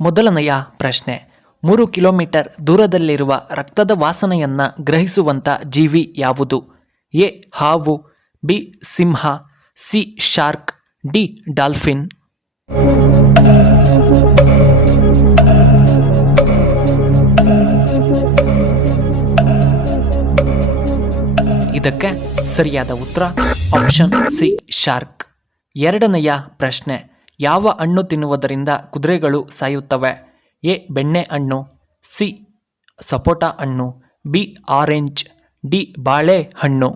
ಮೊದಲನೆಯ ಪ್ರಶ್ನೆ, 3 ಕಿಲೋಮೀಟರ್ ದೂರದಲ್ಲಿರುವ ರಕ್ತದ ವಾಸನೆಯನ್ನು ಗ್ರಹಿಸುವಂಥ ಜೀವಿ ಯಾವುದು? ಎ ಹಾವು, ಬಿ ಸಿಂಹ, ಸಿ ಶಾರ್ಕ್, ಡಿ ಡಾಲ್ಫಿನ್. ಇದಕ್ಕೆ ಸರಿಯಾದ ಉತ್ತರ ಆಪ್ಷನ್ ಸಿ ಶಾರ್ಕ್. ಎರಡನೆಯ ಪ್ರಶ್ನೆ, ಯಾವ ಹಣ್ಣು ತಿನ್ನುವುದರಿಂದ ಕುದುರೆಗಳು ಸಾಯುತ್ತವೆ? ಎ ಬೆಣ್ಣೆ ಹಣ್ಣು, ಸಿ ಸಪೋಟ ಹಣ್ಣು, ಬಿ ಆರೆಂಜ್, ಡಿ ಬಾಳೆ ಹಣ್ಣು.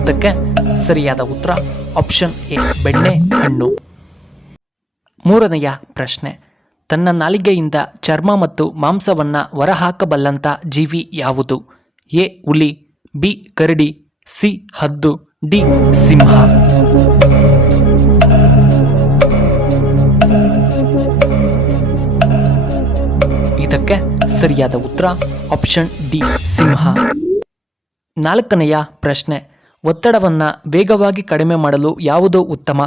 ಇದಕ್ಕೆ ಸರಿಯಾದ ಉತ್ತರ ಆಪ್ಷನ್ ಎ ಬೆಣ್ಣೆ ಹಣ್ಣು. ಮೂರನೆಯ ಪ್ರಶ್ನೆ, ತನ್ನ ನಾಲಿಗೆಯಿಂದ ಚರ್ಮ ಮತ್ತು ಮಾಂಸವನ್ನು ಹೊರಹಾಕಬಲ್ಲಂಥ ಜೀವಿ ಯಾವುದು? ಎ ಹುಲಿ, ಬಿ ಕರಡಿ, ಸಿ ಹದ್ದು, ಡಿ ಸಿಂಹ. ಇದಕ್ಕೆ ಸರಿಯಾದ ಉತ್ತರ ಆಪ್ಷನ್ ಡಿ ಸಿಂಹ. ನಾಲ್ಕನೆಯ ಪ್ರಶ್ನೆ, ಒತ್ತಡವನ್ನು ವೇಗವಾಗಿ ಕಡಿಮೆ ಮಾಡಲು ಯಾವುದು ಉತ್ತಮ?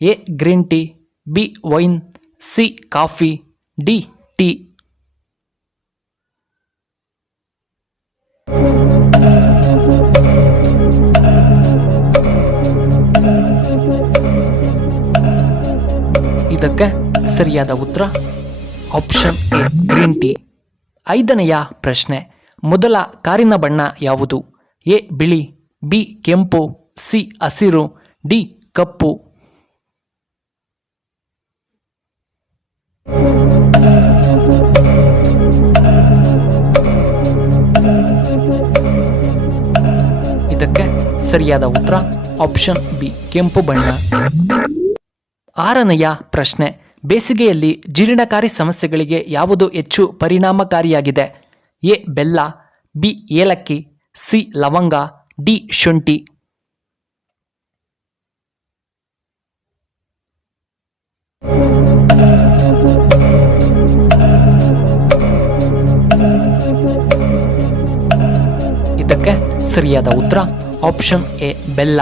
A green tea, B wine, C coffee, D tea. ಇದಕ್ಕೆ ಸರಿಯಾದ ಉತ್ತರ ಆಪ್ಷನ್ ಎ ಗ್ರೀನ್ ಟೀ. ಐದನೆಯ ಪ್ರಶ್ನೆ, ಮೊದಲ ಕಾರಿನ ಬಣ್ಣ ಯಾವುದು? ಎ ಬಿಳಿ, ಬಿ ಕೆಂಪು, ಸಿ ಹಸಿರು, ಡಿ ಕಪ್ಪು. ಇದಕ್ಕೆ ಸರಿಯಾದ ಉತ್ತರ ಆಪ್ಷನ್ ಬಿ ಕೆಂಪು ಬಣ್ಣ. ಆರನೆಯ ಪ್ರಶ್ನೆ, ಬೇಸಿಗೆಯಲ್ಲಿ ಜೀರ್ಣಕಾರಿ ಸಮಸ್ಯೆಗಳಿಗೆ ಯಾವುದು ಹೆಚ್ಚು ಪರಿಣಾಮಕಾರಿಯಾಗಿದೆ? ಎ ಬೆಲ್ಲ, ಬಿ ಏಲಕ್ಕಿ, ಸಿ ಲವಂಗ, ಡಿ ಶುಂಠಿ. ಇದಕ್ಕೆ ಸರಿಯಾದ ಉತ್ತರ ಆಪ್ಷನ್ ಎ ಬೆಲ್ಲ.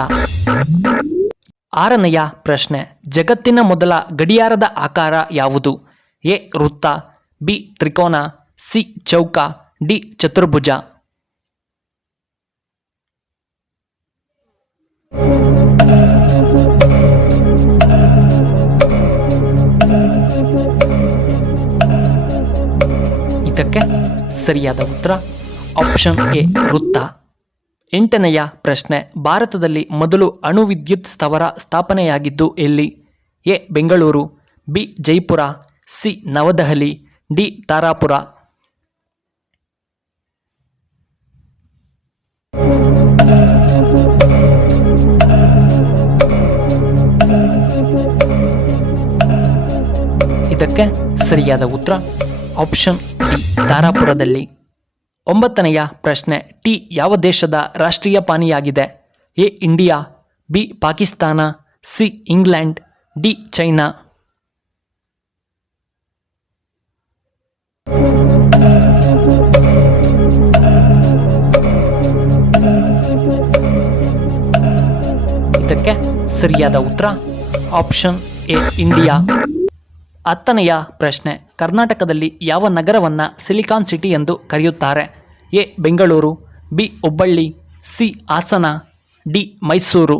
ಆರನೆಯ ಪ್ರಶ್ನೆ, ಜಗತ್ತಿನ ಮೊದಲ ಗಡಿಯಾರದ ಆಕಾರ ಯಾವುದು? ಎ ವೃತ್ತ, ಬಿ ತ್ರಿಕೋನ, ಸಿ ಚೌಕ, ಡಿ ಚತುರ್ಭುಜ. ಇದಕ್ಕೆ ಸರಿಯಾದ ಉತ್ತರ ಆಪ್ಷನ್ ಎ ವೃತ್ತ. ಎಂಟನೆಯ ಪ್ರಶ್ನೆ, ಭಾರತದಲ್ಲಿ ಮೊದಲು ಅಣು ವಿದ್ಯುತ್ ಸ್ಥಾವರ ಸ್ಥಾಪನೆಯಾಗಿದ್ದು ಎಲ್ಲಿ? A Bengaluru, B Jaipur, C New Delhi, D Tarapur. ಇದಕ್ಕೆ ಸರಿಯಾದ ಉತ್ತರ ಆಪ್ಷನ್ ಡಿ ತಾರಾಪುರದಲ್ಲಿ. ಒಂಬತ್ತನೆಯ ಪ್ರಶ್ನೆ, ಟೀ ಯಾವ ದೇಶದ ರಾಷ್ಟ್ರೀಯ ಪಾನೀಯಾಗಿದೆ? A India, B Pakistan, C England, D China. ಇದಕ್ಕೆ ಸರಿಯಾದ ಉತ್ತರ ಆಪ್ಷನ್ ಎ ಇಂಡಿಯಾ. ಹತ್ತನೆಯ ಪ್ರಶ್ನೆ, ಕರ್ನಾಟಕದಲ್ಲಿ ಯಾವ ನಗರವನ್ನು ಸಿಲಿಕಾನ್ ಸಿಟಿ ಎಂದು ಕರೆಯುತ್ತಾರೆ? A Bengaluru, B Hubballi, C Hassan, D Mysuru.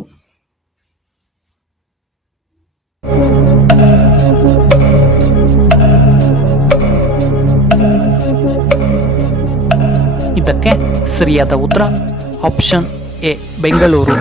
ಇದಕ್ಕೆ ಸರಿಯಾದ ಉತ್ತರ ಆಪ್ಷನ್ ಎ ಬೆಂಗಳೂರು.